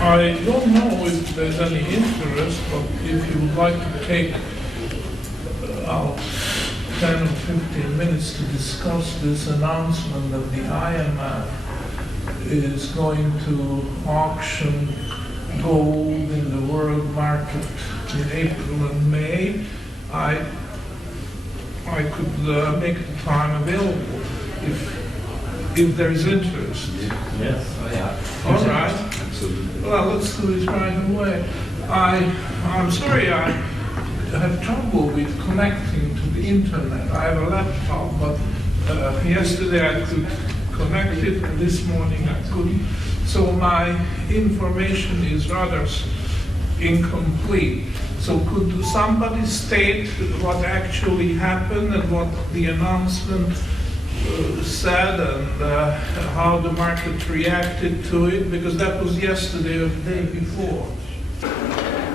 I don't know if there's any interest, but if you would like to take 10 or 15 minutes to discuss this announcement that the IMF is going to auction gold in the world market in April and May, I could make the time available if there's interest. Yes. All right. Absolutely. Well, let's do it right away. I'm sorry I have trouble with connecting to the internet. I have a laptop, but yesterday I could connect it, and this morning I couldn't. So my information is rather incomplete. So could somebody state what actually happened and what the announcement said and how the market reacted to it? Because that was yesterday or the day before.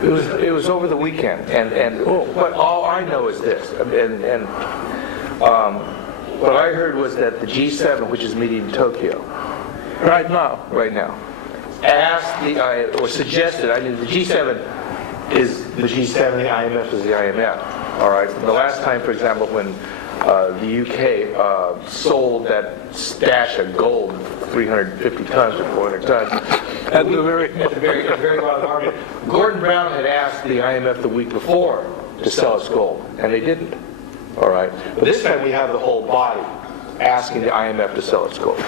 It was over the weekend, but all I know is this, what I heard was that the G7, which is meeting in Tokyo right now, asked or suggested. I mean, the G7 is the G7, the IMF is the IMF. All right. The last time, for example, when the UK sold that stash of gold, 350 tons or 400 tons, at the very bottom of the market, Gordon Brown had asked the IMF the week before to sell its gold, and they didn't. All right. But this time we have the whole body asking the IMF to sell its gold.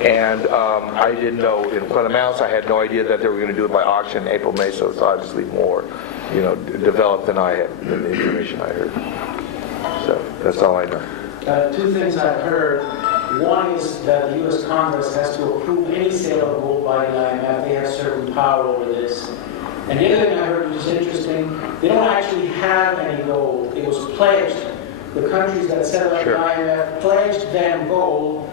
And I didn't know in what amounts. I had no idea that they were going to do it by auction in April, May, so it's obviously more, developed than I had, than the information I heard. So that's all I know. Two things I've heard. One is that the U.S. Congress has to approve any sale of gold by the IMF. They have certain power over this. And the other thing I heard, which is interesting, they don't actually have any gold. It was pledged. The countries that set up the IMF pledged them gold,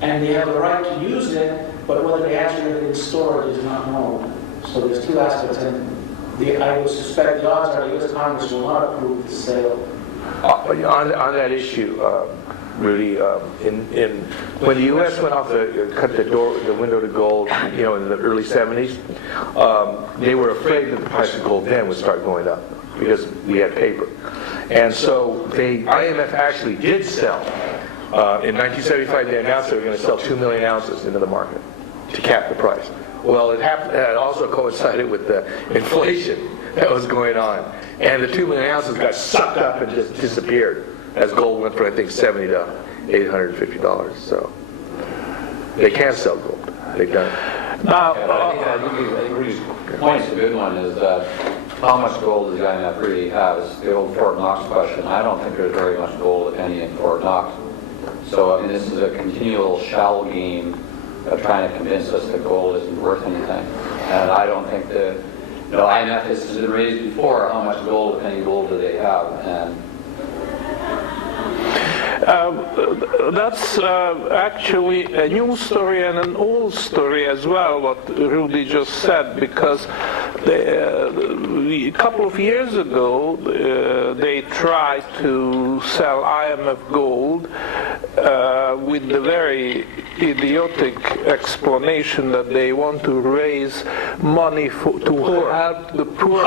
and they have the right to use it, but whether they actually have it in storage is not known. So there's two aspects, and I would suspect the odds are the U.S. Congress will not approve the sale. On that issue, Rudy, when the U.S. went off cut the window to gold, in the early 70s, they were afraid that the price of gold then would start going up because we had paper. And so the IMF actually did sell. In 1975, they announced they were going to sell 2 million ounces into the market to cap the price. Well, it also coincided with the inflation that was going on. And the 2 million ounces got sucked up and just disappeared as gold went from, I think, $70 to $850. So they can sell gold. They've done it. Now, I think Rudy's point's a good one, is that how much gold does the IMF really have? It's the old Fort Knox question. I don't think there's very much gold, if any, in Fort Knox. So, I mean, this is a continual shell game of trying to convince us that gold isn't worth anything. And I don't think that, IMF has been raised before, how much gold, if any gold, do they have? And that's actually a new story and an old story as well, what Rudy just said, because a couple of years ago they tried to sell IMF gold with the very idiotic explanation that they want to raise money to help the poor.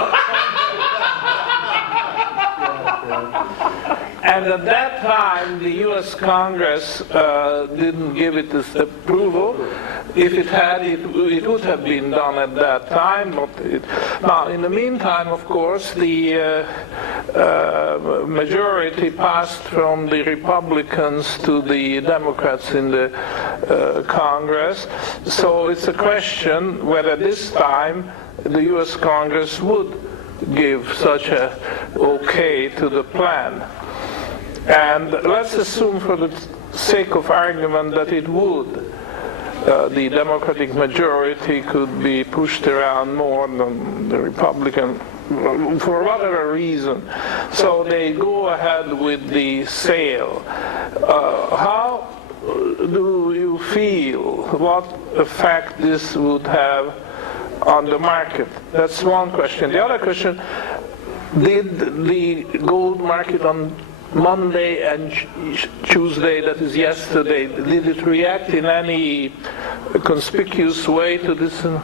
And at that time, the U.S. Congress didn't give it its approval. If it had, it would have been done at that time. Now, in the meantime, of course, the majority passed from the Republicans to the Democrats in the Congress. So it's a question whether this time the U.S. Congress would give such a okay to the plan. And let's assume for the sake of argument that it would. The Democratic majority could be pushed around more than the Republican for whatever reason. So they go ahead with the sale. How do you feel? What effect this would have on the market? That's one question. The other question, did the gold market on Monday and Tuesday, that is yesterday, did it react in any conspicuous way to this? No.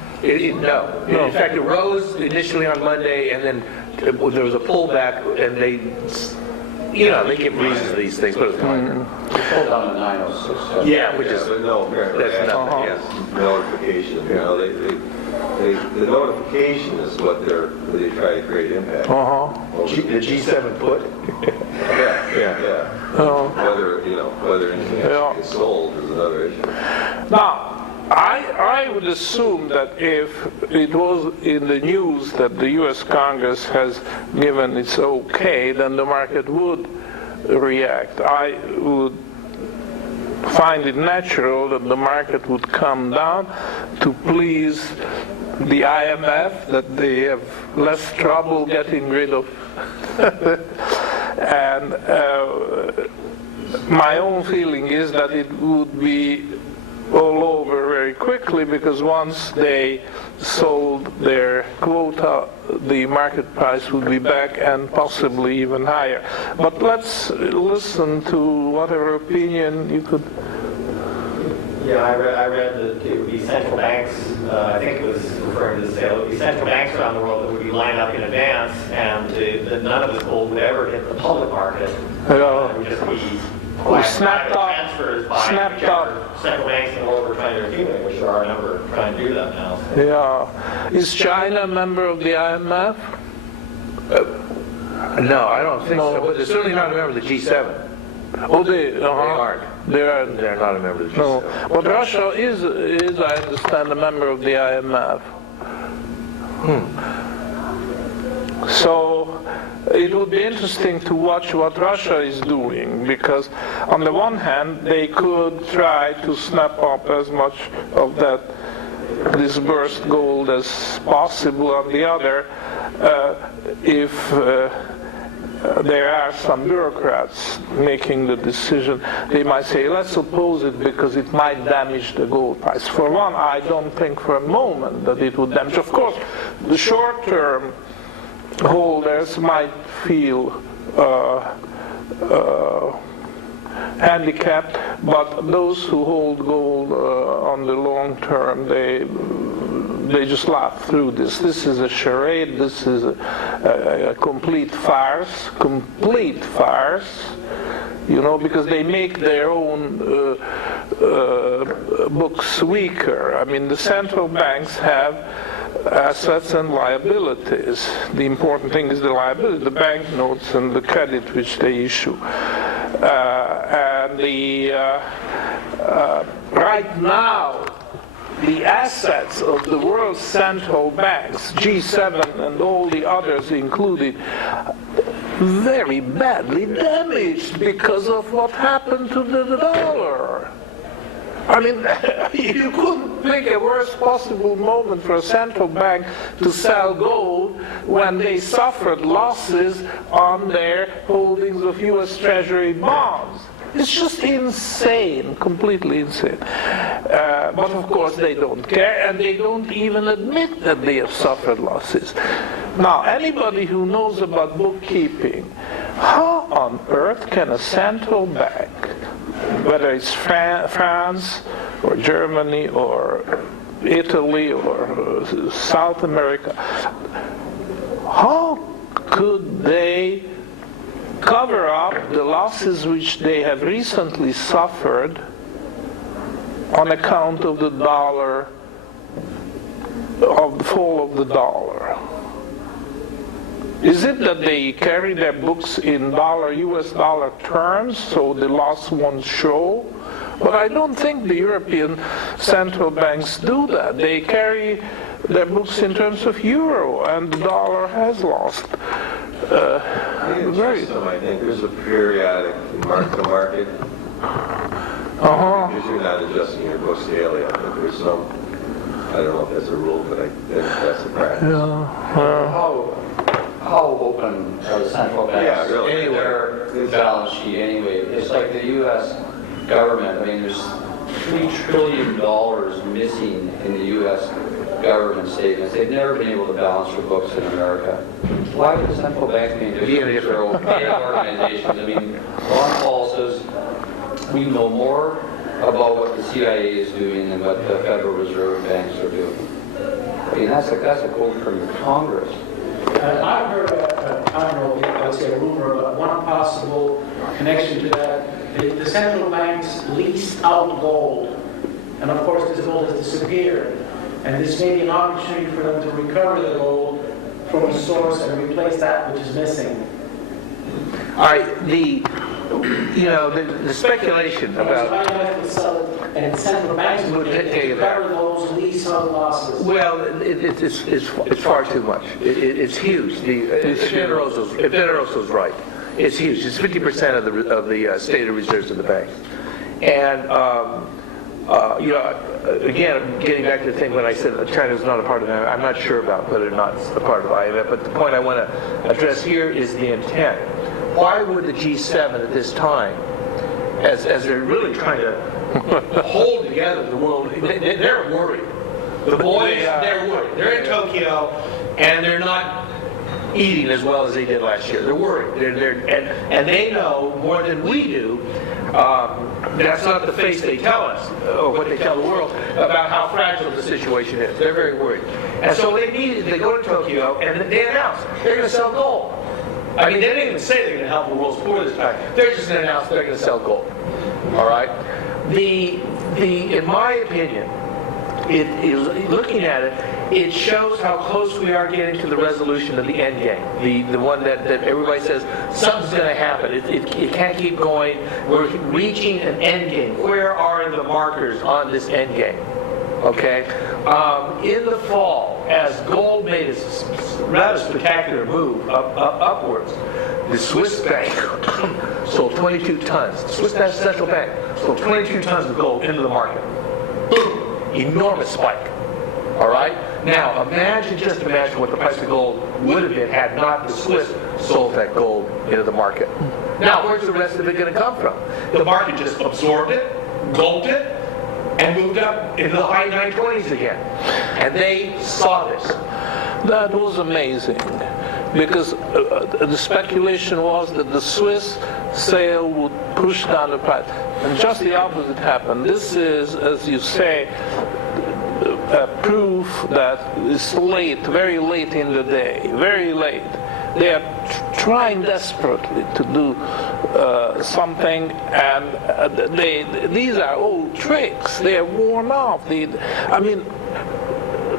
In fact, it rose initially on Monday, and then there was a pullback, and they give reasons to these things, but it's minor. Pulled down to 906. Yeah, which is, But no, that's nothing, yes. notification, the notification is what they try to create impact. The G7 put? Yeah. Whether anything actually gets sold is another issue. Now, I would assume that if it was in the news that the U.S. Congress has given its okay, then the market would react. I would find it natural that the market would come down to please the IMF, that they have less trouble getting rid of. And my own feeling is that it would be all over very quickly, because once they sold their quota, the market price would be back and possibly even higher. But let's listen to whatever opinion you could. Yeah, I read that it would be central banks, I think it was referring to the sale, it would be central banks around the world that would be lined up in advance, and that none of this gold would ever hit the public market. It would just be snapped up, transfers by central banks in the world are trying to accumulate, which there are a number trying to do that now. Yeah. Is China a member of the IMF? No, I don't think so, but they're certainly not a member of the G7. Oh, they aren't. They're not a member of the G7. No, but Russia is, I understand, a member of the IMF. So it would be interesting to watch what Russia is doing, because on the one hand they could try to snap up as much of that disbursed gold as possible. On the other, if there are some bureaucrats making the decision, they might say, let's oppose it because it might damage the gold price. For one, I don't think for a moment that it would damage. Of course, the short-term holders might feel handicapped, but those who hold gold on the long term, they just laugh through this. This is a charade. This is a complete farce, because they make their own books weaker. I mean, the central banks have assets and liabilities. The important thing is the liability, the banknotes and the credit which they issue. And right now, the assets of the world's central banks, G7 and all the others included, very badly damaged because of what happened to the dollar. I mean, you couldn't pick a worst possible moment for a central bank to sell gold when they suffered losses on their holdings of U.S. Treasury bonds. It's just insane, completely insane. But of course they don't care, and they don't even admit that they have suffered losses. Now, anybody who knows about bookkeeping, how on earth can a central bank, whether it's France or Germany or Italy or South America, how could they cover up the losses which they have recently suffered on account of the dollar, of the fall of the dollar? Is it that they carry their books in US dollar terms, so the loss won't show? But I don't think the European central banks do that. They carry their books in terms of euro, and the dollar has lost. I think there's a periodic mark-to-market. Because you're not adjusting your books daily. I think there's some, I don't know if that's a rule, but I think that's the practice. How open are the central banks in their balance sheet anyway? It's like the U.S. government. I mean, there's $3 trillion missing in the U.S. government statements. They've never been able to balance their books in America. Why would the central banks be different from organizations? I mean, Ron Paul says we know more about what the CIA is doing and what the Federal Reserve banks are doing. I mean, that's a quote from Congress. I've heard, I don't know, I would say a rumor, but one possible connection to that, the central banks leased out gold. And of course, this gold has disappeared. And this may be an opportunity for them to recover the gold from a source and replace that which is missing. All right, the speculation about... The IMF would sell it, and central banks would recover those lease out losses. Well, it's far too much. It's huge. If Generoso's right, it's huge. It's 50% of the stated reserves of the bank. And again, getting back to the thing when I said that China's not a part of it, I'm not sure about whether or not it's a part of IMF. But the point I want to address here is the intent. Why would the G7 at this time, as they're really trying to hold together the world, they're worried. The boys, they're worried. They're in Tokyo, and they're not eating as well as they did last year. They're worried. And they know more than we do. That's not the face they tell us, or what they tell the world, about how fragile the situation is. They're very worried. And so they go to Tokyo, and they announce they're going to sell gold. I mean, they didn't even say they're going to help the world's poor this time. They're just going to announce they're going to sell gold. All right? In my opinion, looking at it, it shows how close we are getting to the resolution of the end game. The one that everybody says, something's going to happen. It can't keep going. We're reaching an end game. Where are the markers on this end game? Okay? In the fall, as gold made a rather spectacular move upwards, the Swiss bank sold 22 tons. The Swiss Central Bank sold 22 tons of gold into the market. Boom! Enormous spike. All right? Now, just imagine what the price of gold would have been had not the Swiss sold that gold into the market. Now, where's the rest of it going to come from? The market just absorbed it, gulped it, and moved up into the high 920s again. And they saw this. That was amazing, because the speculation was that the Swiss sale would push down the price. And just the opposite happened. This is, as you say, proof that it's late, very late in the day, very late. They are trying desperately to do something, and these are old tricks. They are worn off.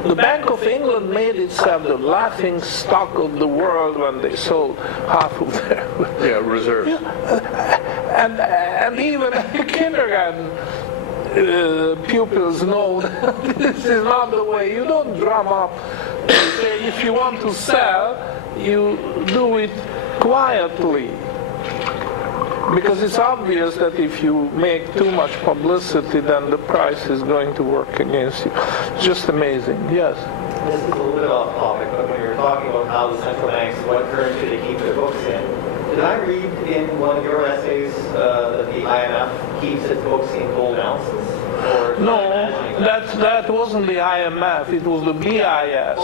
The Bank of England made itself the laughing stock of the world when they sold half of their reserves. And even kindergarten pupils know that this is not the way. You don't drum up. If you want to sell, you do it quietly. Because it's obvious that if you make too much publicity, then the price is going to work against you. Just amazing, yes. This is a little bit off topic, but when you were talking about how the central banks, what currency they keep their books in, did I read in one of your essays that the IMF keeps its books in gold ounces? No, that wasn't the IMF, it was the BIS,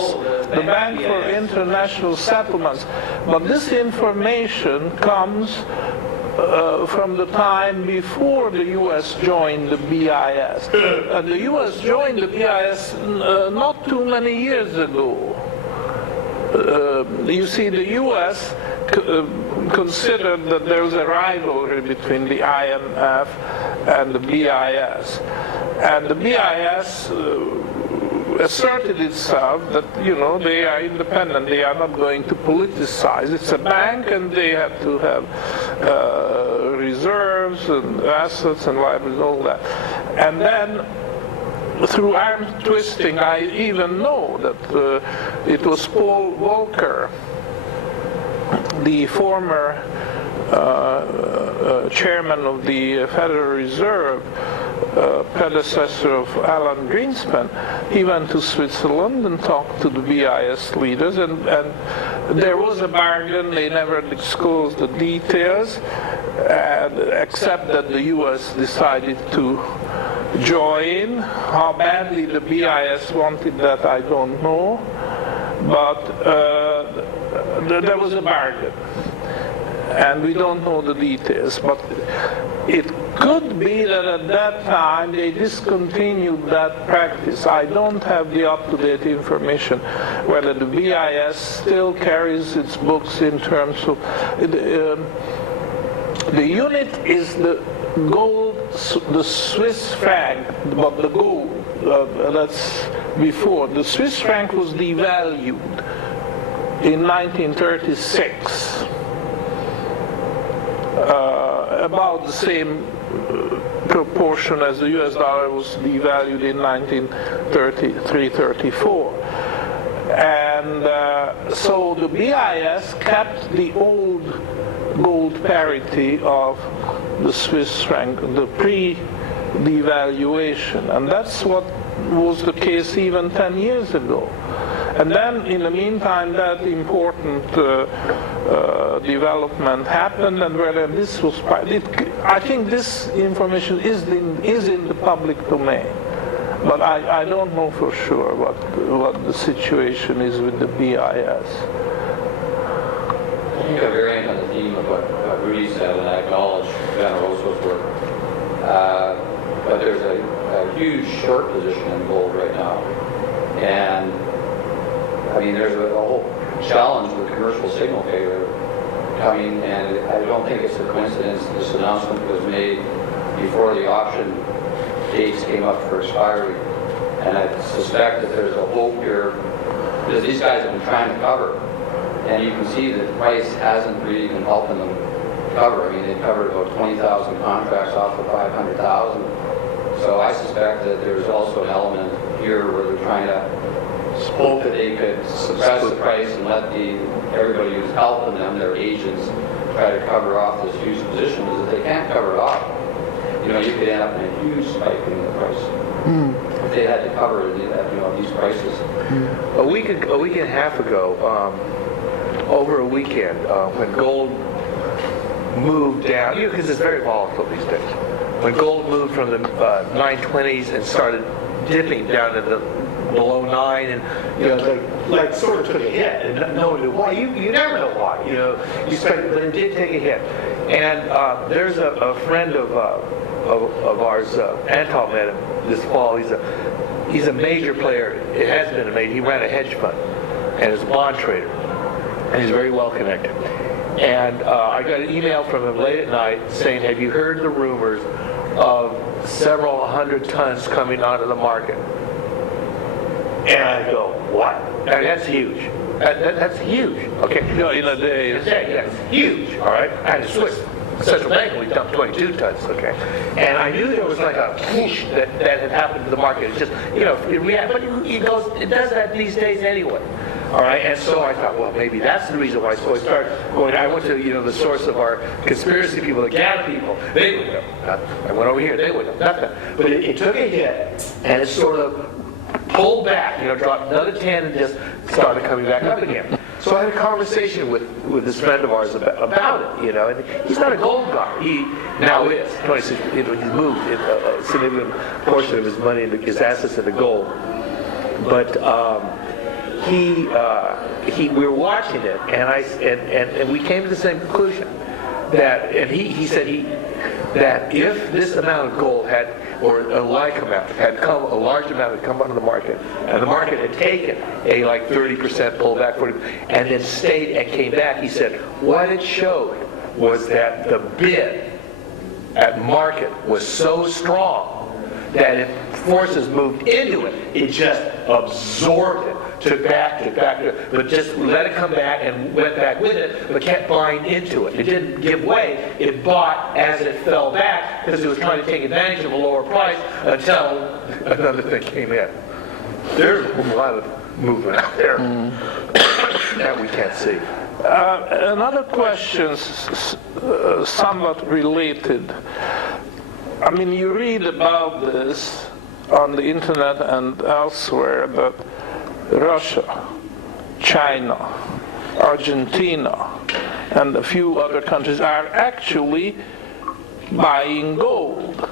the Bank for International Settlements. But this information comes from the time before the U.S. joined the BIS. And the U.S. joined the BIS not too many years ago. You see, the U.S. considered that there was a rivalry between the IMF and the BIS. And the BIS asserted itself that, they are independent, they are not going to politicize. It's a bank, and they have to have reserves and assets and liabilities, all that. And then, through arm twisting, I even know that it was Paul Volcker, the former chairman of the Federal Reserve, predecessor of Alan Greenspan. He went to Switzerland and talked to the BIS leaders, and there was a bargain. They never disclosed the details, except that the U.S. decided to join. How badly the BIS wanted that, I don't know, but there was a bargain. And we don't know the details, but it Could be that at that time they discontinued that practice. I don't have the up-to-date information whether the BIS still carries its books in terms of the unit is the gold, the Swiss franc, but the gold, that's before. The Swiss franc was devalued in 1936, about the same proportion as the US dollar was devalued in 1933-34. And so the BIS kept the old gold parity of the Swiss franc, the pre-devaluation, and that's what was the case even 10 years ago. And then in the meantime that important development happened, and whether this was I think this information is in the public domain, but I don't know for sure what the situation is with the BIS. I think a variant on the theme of what Rudy said, and I acknowledge Generoso's work, but there's a huge short position in gold right now. And I mean, there's a whole challenge with commercial signal failure coming, and I don't think it's a coincidence this announcement was made before the option dates came up for expiry. And I suspect that there's a hope here, because these guys have been trying to cover. And you can see that the price hasn't really been helping them cover. I mean, they covered about 20,000 contracts off of 500,000. So I suspect that there's also an element here where they're trying to hope that they could suppress the price and let everybody who's helping them, their agents, try to cover off this huge position. Because if they can't cover it off, you could end up in a huge spike in the price. If they had to cover these prices. A week and a half ago, over a weekend, when gold moved down, because it's very volatile these days. When gold moved from the 920s and started dipping down to the below 9, and like sort of took a hit, and no one knew why. You never know why. You expect, but it did take a hit. And there's a friend of ours, Antal, met him this fall. He's a major player. It has been a major. He ran a hedge fund and is a bond trader, and he's very well connected. And I got an email from him late at night saying, "Have you heard the rumors of several hundred tons coming onto the market?" And I go, "What?" And that's huge. That's huge. Okay. In a day. That's huge. All right. And the Swiss Central Bank only dumped 22 tons. Okay. And I knew there was like a whoosh that had happened to the market. It's just, it reacts, but it does that these days anyway. All right, and so I thought, well, maybe that's the reason why. So I started going. I went to the source of our conspiracy people, the GAD people. They would know. I went over here. They would know. Nothing. But it took a hit, and it sort of pulled back. Dropped another 10 and just started coming back up again. So I had a conversation with this friend of ours about it. And he's not a gold guy. He now is. 26. He's moved a significant portion of his money, his assets into gold, but. We were watching it, and we came to the same conclusion that, and he said that if this amount of gold had, or a large amount had come onto the market, and the market had taken a like 30% pullback, and then stayed and came back, he said what it showed was that the bid at market was so strong that if forces moved into it, it just absorbed it. Took back, but just let it come back and went back with it, but kept buying into it. It didn't give way. It bought as it fell back because it was trying to take advantage of a lower price until another thing came in. There's a lot of movement out there that we can't see. Another question, somewhat related. I mean, you read about this on the internet and elsewhere that Russia, China, Argentina, and a few other countries are actually buying gold.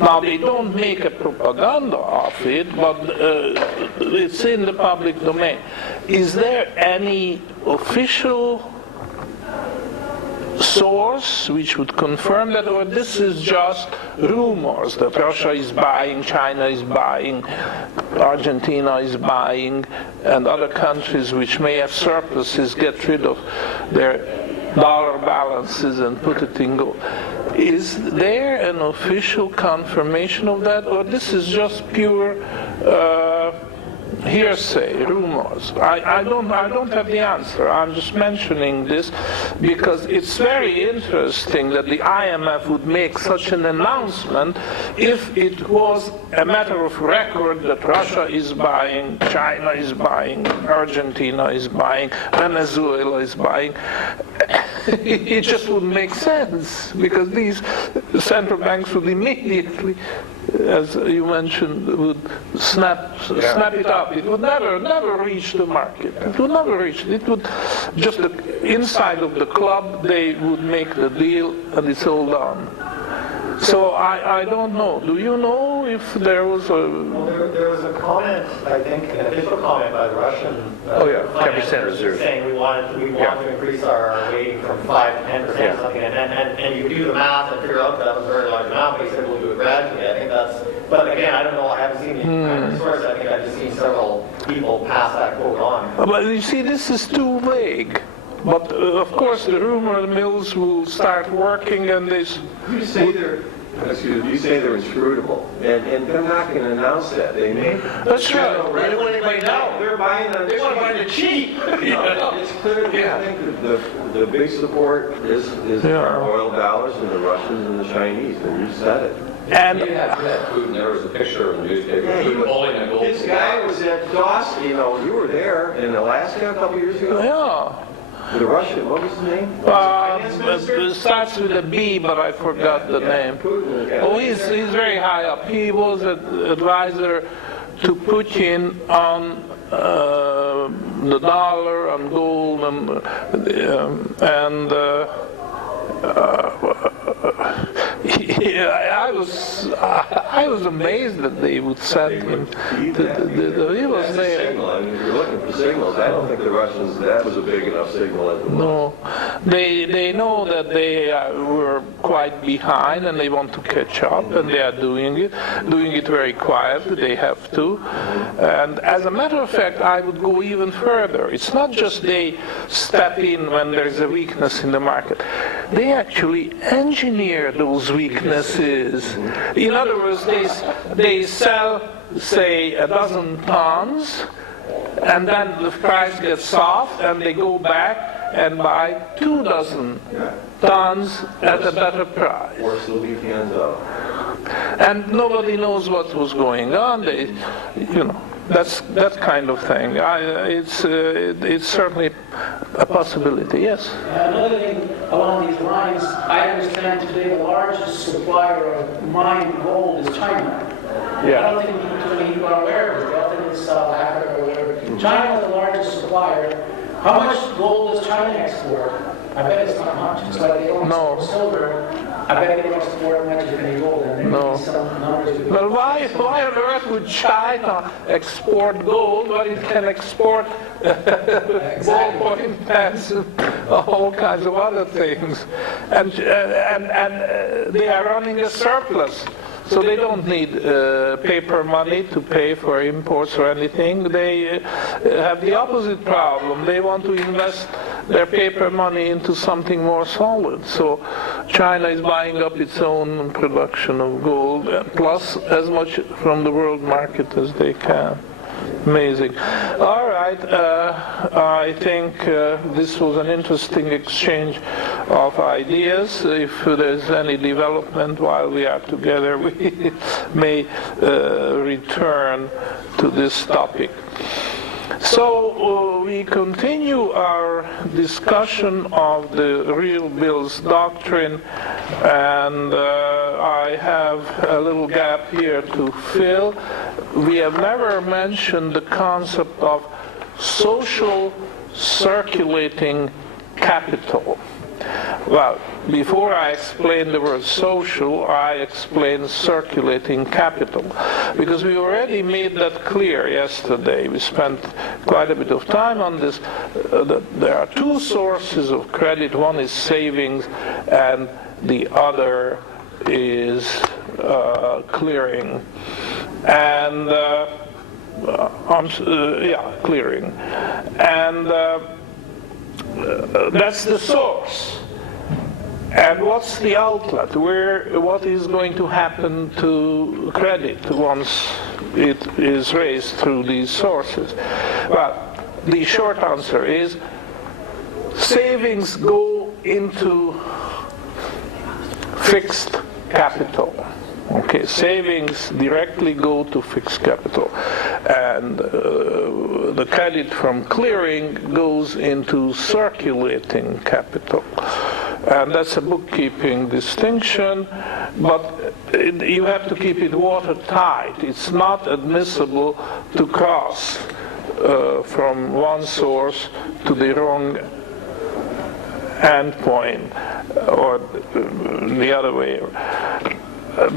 Now, they don't make a propaganda of it, but it's in the public domain. Is there any official source which would confirm that, or this is just rumors that Russia is buying, China is buying, Argentina is buying, and other countries which may have surpluses get rid of their dollar balances and put it in gold? Is there an official confirmation of that, or this is just pure hearsay, rumors? I don't have the answer. I'm just mentioning this because it's very interesting that the IMF would make such an announcement if it was a matter of record that Russia is buying, China is buying, Argentina is buying, Venezuela is buying. It just wouldn't make sense because these central banks would immediately, as you mentioned, would snap it up. It would never reach the market. It would never reach it. It would just inside of the club they would make the deal and it's all done. So I don't know. Do you know if there was a... Well, there was a comment, I think, an official comment by the Russian 10% reserve. saying we want to increase our weighting from 5 to 10% or something, and you do the math and figure out that was a very large amount, but he said we'll do it gradually. I think that's, but again, I don't know, I haven't seen the source. I think I've just seen several people pass that quote on. But you see, this is too vague. But of course, the rumor mills will start working, and You say they're inscrutable, and they're not going to announce that. They may. That's right. They don't want anybody to know. They're buying on. They want to buy the cheap. It's clear. I think that the big support is our oil dollars and the Russians and the Chinese, and you said it. And Putin, there was a picture in the newspaper, Putin holding a gold. This guy was at Dawson. You were there in Alaska a couple years ago. yeah. The Russian, what was his name? It starts with a B, but I forgot the name. Putin. Oh, he's very high up. He was an advisor to Putin on the dollar, on gold, and I was amazed that they would send him. He was there. I mean, if you're looking for signals, I don't think the Russians, that was a big enough signal at the moment. No, they know that they were quite behind and they want to catch up, and they are doing it very quietly. They have to. And as a matter of fact, I would go even further. It's not just they step in when there's a weakness in the market. They actually engineer those weaknesses. In other words, they sell, say, 12 tons, and then the price gets soft, and they go back and buy 24 tons at a better price. Force the weak hands out. And nobody knows what was going on. That's that kind of thing. It's certainly a possibility. Yes. Another thing along these lines, I understand today the largest supplier of mined gold is China. Yeah. I don't think too many people are aware of this. They all think it's South Africa or whatever. China is the largest supplier. How much gold does China export? I bet it's not much. Just like they don't export silver. I bet they don't export much of any gold. And there may be some numbers. Well, why on earth would China export gold when it can export ballpoint pens and all kinds of other things? And they are running a surplus. So they don't need paper money to pay for imports or anything. They have the opposite problem. They want to invest their paper money into something more solid. So China is buying up its own production of gold, plus as much from the world market as they can. Amazing. All right. I think this was an interesting exchange of ideas. If there's any development while we are together, we may return to this topic. So we continue our discussion of the real bills doctrine, and I have a little gap here to fill. We have never mentioned the concept of social circulating capital. Well, before I explain the word social, I explain circulating capital. Because we already made that clear yesterday. We spent quite a bit of time on this. That there are two sources of credit. One is savings, and the other is clearing. And clearing. And that's the source. And what's the outlet? What is going to happen to credit once it is raised through these sources? Well, the short answer is savings go into fixed capital. Okay, savings directly go to fixed capital, and the credit from clearing goes into circulating capital. And that's a bookkeeping distinction, but you have to keep it watertight. It's not admissible to cross from one source to the wrong endpoint, or the other way,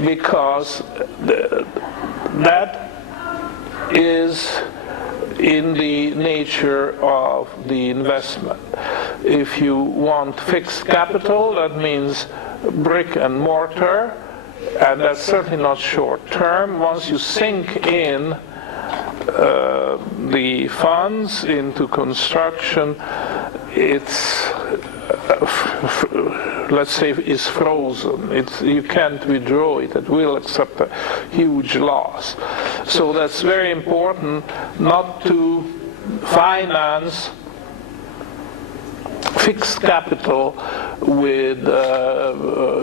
because that is in the nature of the investment. If you want fixed capital, that means brick and mortar, and that's certainly not short term. Once you sink in the funds into construction, it's let's say is frozen. You can't withdraw it. It will accept a huge loss. So that's very important not to finance fixed capital with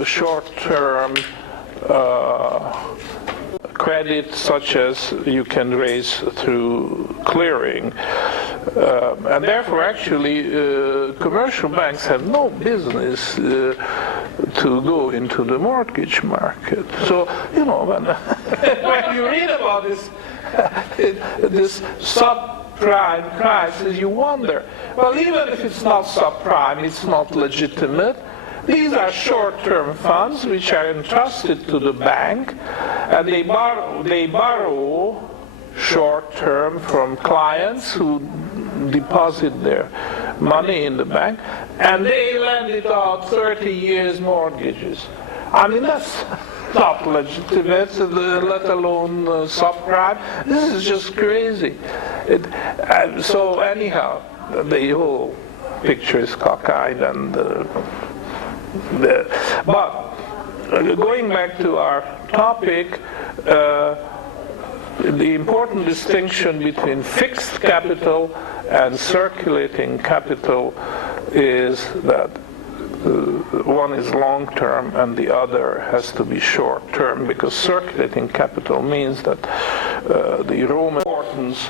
short-term credit such as you can raise through clearing. And therefore, actually, commercial banks have no business to go into the mortgage market. So, when you read about this subprime crisis, you wonder, well, even if it's not subprime, it's not legitimate. These are short-term funds which are entrusted to the bank, and they borrow short-term from clients who deposit their money in the bank, and they lend it out 30 years mortgages. I mean, that's not legitimate, let alone subprime. This is just crazy. So anyhow, the whole picture is cockeyed, and but going back to our topic, the important distinction between fixed capital and circulating capital is that one is long-term and the other has to be short-term, because circulating capital means that the raw importance